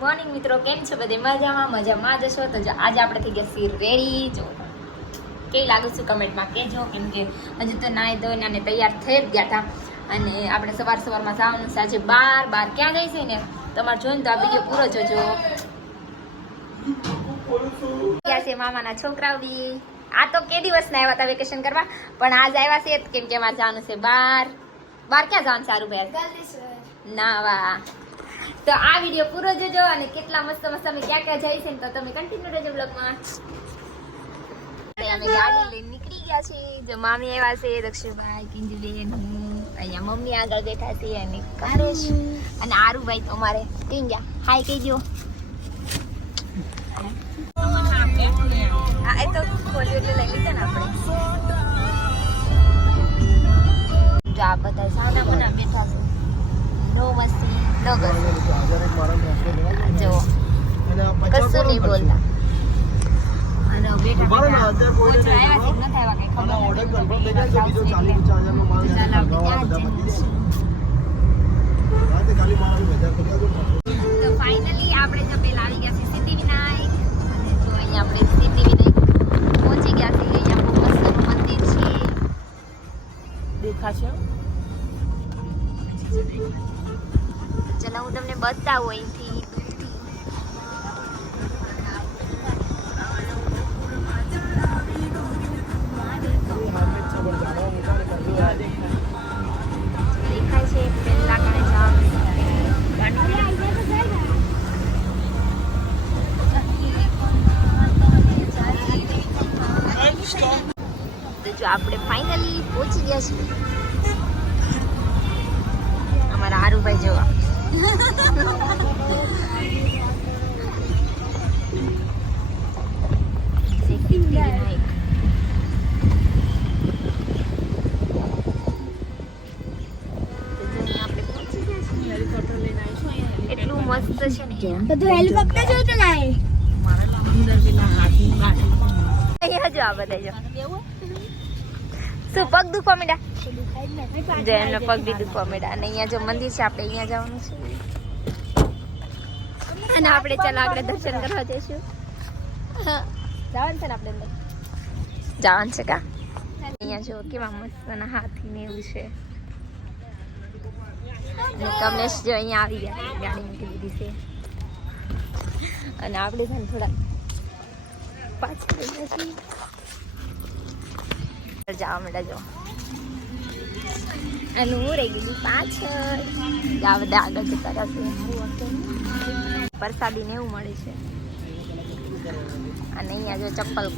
Morning મિત્રો કેમ છો બધે? મજામાં મજામાં જશો તો જો આજે આપણે થઈ ગયા છીએ રેડી. જો કેવી લાગુ છું કમેન્ટમાં કહેજો. કેમ કે હજુ તો નાહી ધોઈને અને તૈયાર થઈ જ ગયા હતા. અને આપણે સવાર સવારમાં જવાનું આજે બાર બાર ક્યાં ગઈ છે ને? તમારે જોઈને તો આ વીડિયો પૂરો જોજો. ગયા છે મામાના છોકરાઓ બી. આ તો કે દિવસ ના આવ્યા હતા વેકેશન કરવા પણ આજ આવ્યા છે કેમ કે અમારે જવાનું છે બાર. બાર ક્યાં જવાનું સારું ભાઈ? ના વાહ. તો આ વીડિયો પૂરો જોજો અને કેટલા મસ્ત મસ્ત અમે ક્યાં ક્યાં જઈ છે તો તમે કન્ટિન્યુ રહેજો બ્લોગમાં અમે ગાડી લઈને નીકળી ગયા છીએ. જો મામી આવ્યા છે દક્ષુભાઈ કિંજુબેન હું. અહીંયા મમ્મી આગળ બેઠા છે અને કારેશ અને આરુભાઈ તો અમારે કઈ ગયા. હાય કહીજો હા આ બધા સાના મના બેઠા છે. નો મસ્તી નો ગસ્તી જો કશું નહીં બોલતા અને બેઠા બેઠા કોઈ જો આવ્યા છે કે નથી આવ્યા કંઈ ખબર નથી. ચાલ આપણે ત્યાં જ જઈએ. તો ફાઇનલી આપણે જો પેલા આવી ગયા છે સિદ્ધિવિનાયક અને જો અહીંયા આપણે સિદ્ધિવિનાયક પહોંચી ગયા છે અહીંયા બહુ મસ્તનું મંદિર છે દેખાશે ચલો હું તમને બતાવું અહીંથી. જો આપણે ફાઇનલી પહોંચી ગયા છીએ. અમારા હારુભાઈ જોવા. બધું હેલિકોપ્ટર જેવું ચલાય અહીંયા જો આ બધા જો શું પગ દુખવા માંડ્યા. જય એમનો પગ બી દુખવા માંડ્યા. અને અહીંયા જો મંદિર છે આપણે અહીંયા જવાનું છે. અને આપણે ચાલો આપણે દર્શન કરવા જઈશું. જવાનું છે ને આપણે અંદર? જવાનું છે કા? અહીંયા જો કેવા મસ્ત હાથી ને એવું છે. કમલેશ જો અહીંયા આવી ગયા ગાડી મૂકી દીધી છે. અને આપણે છે ને થોડા પાછળ જવા માંડ્યા જો. અને હું રહી ગઈ પાછળ. આ બધા આગળ જતા રહેશે. પ્રસાદી ને એવું મળે છે. અને અહીંયા જો ચપ્પલ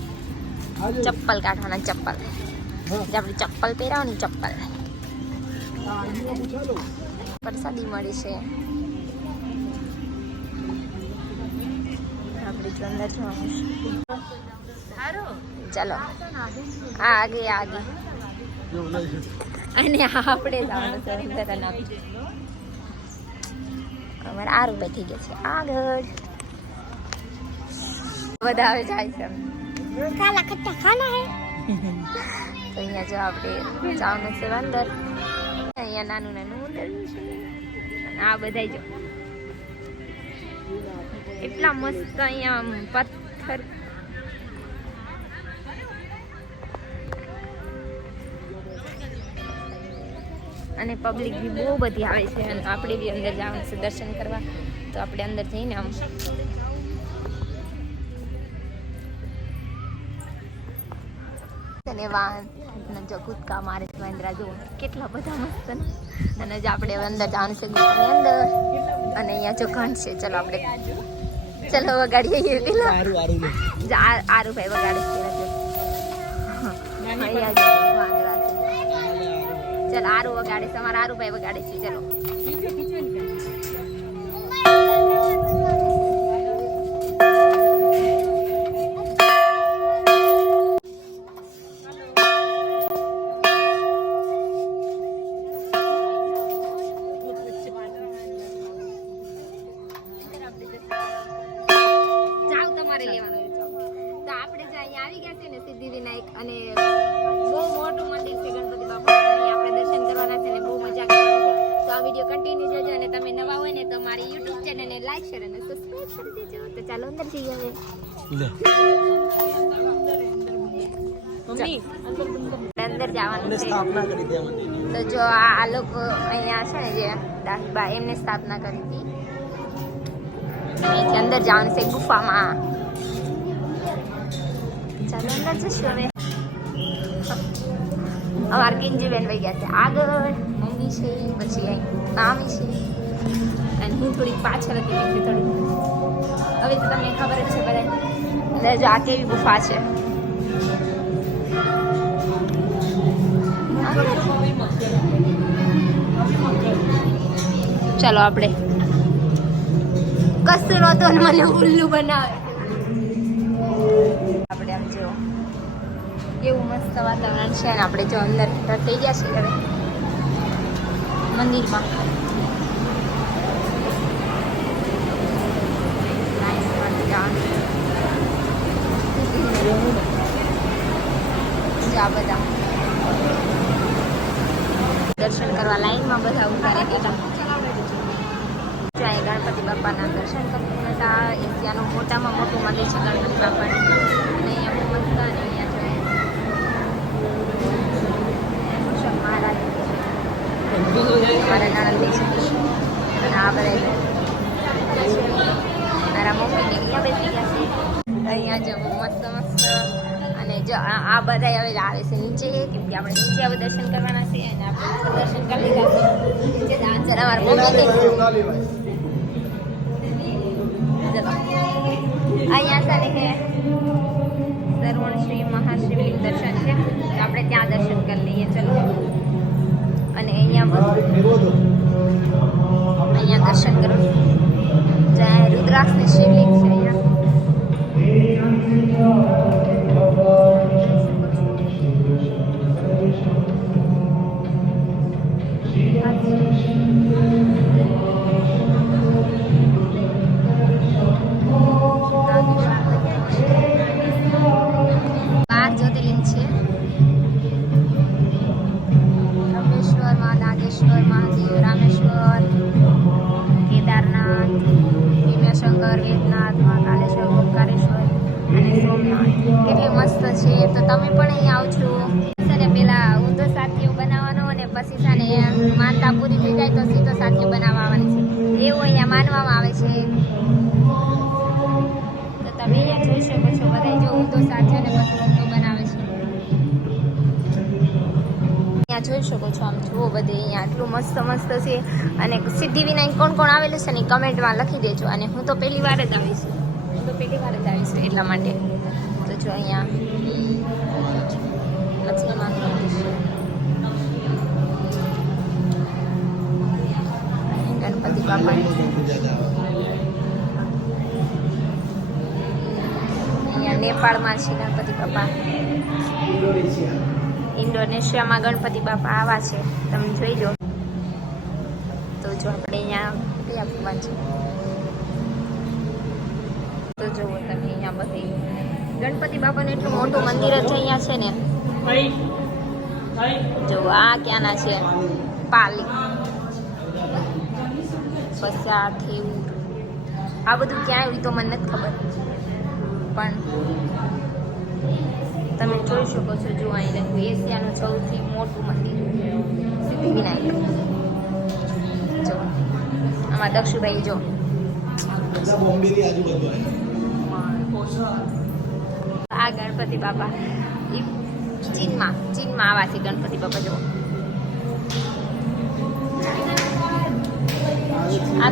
ચપ્પલ કાઢવાના ચપ્પલ. જે આપણે ચપ્પલ પહેરાવની ચપ્પલ. પ્રસાદી મળી છે. આપણે જો અંદર જવાનું છે ચાલો. આ આગે આગે. અને આપણે જવાનું છે અંદર અને અમારે આ રૂપિયા થઈ ગયા છે. આગળ. બધા હવે જાય છે. તો અહીંયા જો આપણે જવાનું છે અંદર. અહીંયા નાનું નાનું છે. આ બધા જો. એટલા મસ્ત અહીંયા પથ્થર. અને પબ્લિક બી બહુ બધી આવે છે. અને આપણે બી અંદર જવાનું છે દર્શન કરવા. તો આપણે અંદર જઈને આમ. અને વાહન જો કૂદકા મારે છે મહેન્દ્રા, જુઓ, કેટલા બધા મસ્ત અને જો આપણે અંદર જવાનું છે ગુફાની અંદર. અને અહીંયા જો ઘંટ છે, ચલો આપણે ચલો વગાડીએ જો આ આરુ ભાઈ વગાડે છે જો. અહીંયા જો વાંદરા છે ચલ આરુ વગાડે છે અમારા આરુ ભાઈ વગાડે છે ચલો તો મારી યુટ્યુબ ચેનલને લાઈક શેર અને સબસ્ક્રાઇબ કરી દેજો. તો ચાલો અંદર જઈએ હવે. અંદર જવાનું છે. સ્થાપના કરી દે તો જો આ આ લોકો અહીંયા છે ને જે દાહીબા એમને સ્થાપના કરી હતી. અંદર જવાનું છે ગુફામાં. ચાલો અંદર જશું હવે. અમાર કિંજીબેન વહી ગયા છે. આગળ. મમ્મી છે પછી અહીં. મામી છે. અને હું થોડીક પાછળ હતી એટલે થોડી હવે તો તમને ખબર જ છે બધા જો આ કેવી ગુફા છે. ચાલો આપણે. કશું નહોતું અને મને ઉલ્લુ બનાવે. આપણે આમ જો કેવું મસ્ત વાતાવરણ છે ને આપણે જો અંદર થઈ ગયા છીએ હવે. મંદિરમાં. આ બધા. દર્શન કરવા લાઈનમાં બધા ઊભા રહેલા ત્યાં ગણપતિ બાપાના દર્શન કરતા હતા. ત્યાંનું મોટામાં મોટું મંદિર છે ગણપતિ બાપાનું. અને મસ્ત અને અહીંયા જોઈએ મહારાજ મારા નણંદી છે. બધા મારા મમ્મીને અહીંયા બેસી છે. અહીંયા જો મસ્ત મસ્ત અને જો આ બધા હવે આવે છે નીચે, કેમ કે આપણે નીચે હવે દર્શન કરવાના છે અને આપણે દર્શન કરી લીધા છે. નીચે ડાન્સર અમારા મમ્મી અહીંયા છે ને હે સર્વણ શ્રી મહાશિવલિંગ દર્શન છે. આપણે ત્યાં દર્શન કરી લઈએ, ચલો. અને અહીંયા અહીંયા દર્શન કરો. જ્યાં રુદ્રાક્ષની શિવલિંગ. અને કેટલી મસ્ત છે. તો તમે પણ અહીં આવજો. છે ને પેલા ઊંધો સાથીઓ બનાવવાનો અને પછી છે ને માનતા પૂરી થઈ જાય તો સીધો સાથીઓ બનાવવા આવવાની છે. એવું અહીંયા માનવામાં આવે છે. તો તમે અહીંયા જોઈ શકો છો બધા જો ઊંધો સાથે અને પછી ઊંધો બનાવે છે. અહીંયા જોઈ શકો છો આમ જુઓ બધે અહીંયા આટલું મસ્ત મસ્ત છે. અને સિદ્ધિ વિનાયક કોણ કોણ આવેલું છે ને કમેન્ટમાં લખી દેજો. અને હું તો પહેલી વાર જ આવીશ હું તો પહેલી વાર જ આવીશ એટલા માટે. તો જો અહીંયા લક્ષ્મીમાં ગણપતિ બાપાની અહીંયા નેપાળમાં છે ગણપતિ બાપા ઇન્ડોનેશિયામાં ગણપતિ બાપા આવા છે તમે જોઈ લો તો જો આપણે અહીંયા કયા ભગવાન છે તો જુઓ તમે અહીંયા બધી ગણપતિ બાપાનું એટલું મોટું મંદિર જ અહીંયા છે ને. જો આ ક્યાંના છે? પાલી. પછી આ થેવું આ બધું ક્યાં આવ્યું તો મને નથી ખબર. પણ તમે જોઈ શકો છો જો અહીં લખ્યું એશિયાનું સૌથી મોટું મંદિર. સિદ્ધિવિનાયક. જો આમાં દક્ષુભાઈ જો. બોમ્બેની આજુબાજુ આ ગણપતિ બાપા. ચીનમાં ચીનમાં આવા છે ગણપતિ બાપા જોવો આ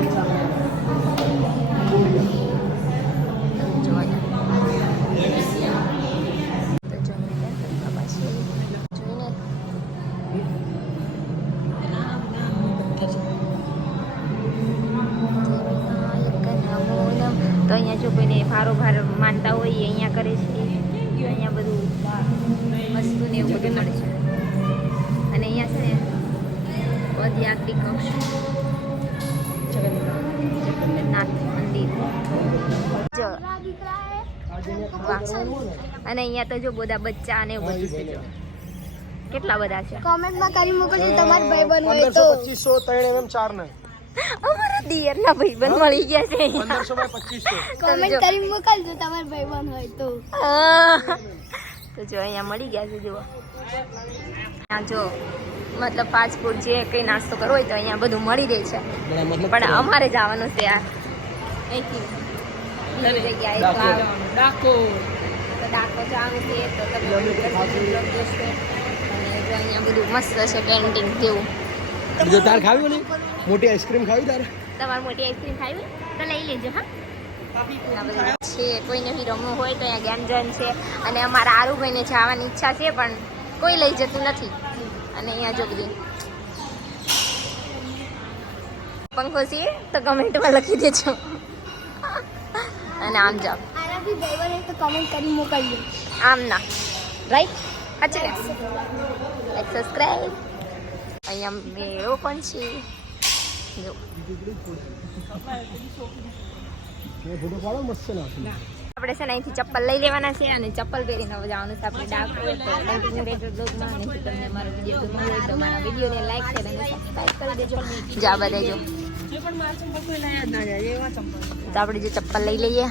વસ્તુ ને એવું બધું મળે છે. અને અહીંયા છે ને પદયાત્રી કક્ષ. જગન્નાથ મંદિર. જો. અને અહીંયા તો જો બધા બચ્ચા ને એવું બધું છે. જો કેટલા બધા છે? કોમેન્ટમાં કરી મોકલજો તમારા ભાઈ બન હોય તો. પચીસો ત્રણ એમ 4 ને. અમારા દિયરના ભાઈબંધ મળી ગયા છે 1500 બાય પચીસો. કોમેન્ટ કરી મોકલજો તમારા ભાઈ બન હોય તો. તો જો અહીંયા મળી ગયા છે જુઓ. જો મતલબ ફાસ્ટ ફૂડ જે કંઈ નાસ્તો કરવો હોય તો અહીંયા બધું મળી રહે છે. પણ અમારે જવાનું છે યાર ડાકો જવાનું છે તો તમે અહીંયા બધું મસ્ત છે પેન્ટિંગ જેવું. જો તાર ખાવી મોટી આઈસ્ક્રીમ ખાવી તારે? તમારે મોટી આઈસ્ક્રીમ ખાવી તો લઈ લેજો હા. છે કોઈને બી રમવું હોય તો અહીંયા ઝોન છે. અને અમારા આરુભાઈને જવાની ઈચ્છા છે પણ કોઈ લઈ જતું નથી. અને અહીંયા જો બધી. પંખો છે તો કમેન્ટમાં લખી દેજો. અને આમ જાઓ. કમેન્ટ કરી મોકલજો. આમ ના. રાઈટ સાચી ને લાઈક સબસ્ક્રાઈબ અહીંયા મેળો પણ છે. જો. ફોટો પાડો મસ્ત ને આપણે છે ને અહીંથી ચપ્પલ લઈ લેવાના છે અને ચપ્પલ પહેરીને જવાનું છે આપણે ડાક હોય તો બ્લોગમાં અને જો તમને અમારો વીડિયો ગમ્યો હોય તો અમારા વિડીયોને લાઈક શેર અને સબસ્ક્રાઈબ કરી દેજો જા બધા જો તો આપણે જે ચપ્પલ લઈ લઈએ